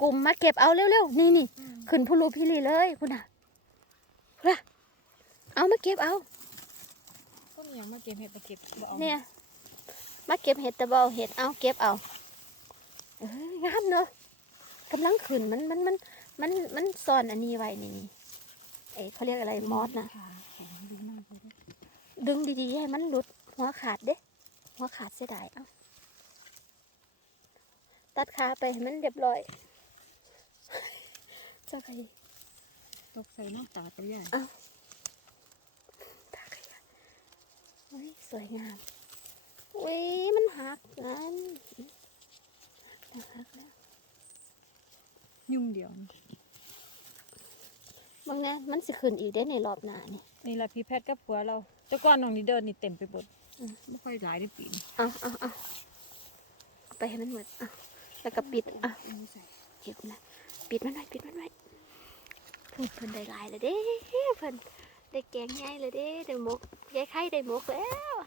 กลุ่มมาเก็บเอาเร็วๆนี่นี่ขึ้นผู้รู้พี่ลีเลยคุณน่ะคุณน่ะเอามาเก็บเอาต้นอหย่างมาเก็บเห็ดตะเก็บบ่อาเนี่ย มาเก็บเห็ดแต่บเอาเห็ดเอาเก็บเอาเอ้ยงามเนาะกำลังขึ้นมันมันมันมันมันซ่อนอันนี้ไว้นี่นี่เอ้เขาเรียกอะไรมอสนะขาแข็งดีมากเลยนะดึงดีๆให้มันหลุดหัวขาดเด้หัวขาดเสียดายเอาตัดขาไปให้มันเรียบร้อยเจ้าใครตกใส่น้ำตาตัวใหญ่ตาขยะอุ้ยสวยงามอุ้ยมันหักงั้นมันหักแล้วยุ่งเดียวนี่บางแน่มันสิขึ้นอีกได้ในรอบหน้านี่นี่แหละพี่แพทย์กับผัวเราแต่ก่อนน้องนี่เดินนี่เต็มไปหมดอืมไม่ค่อยหลายได้ปีนเอาเอาเอาเอาไปให้มันหมดเอาแล้วก็ปิดเอาอันนี้ใส่ เก็บนะปิดมันไว้ปิดมันไว้พูดเพิ่นได้ลายเลยเด้เพิ่นได้แกงง่ายเลยเด้ได้หมกแก้ไข่ได้หมกแล้ว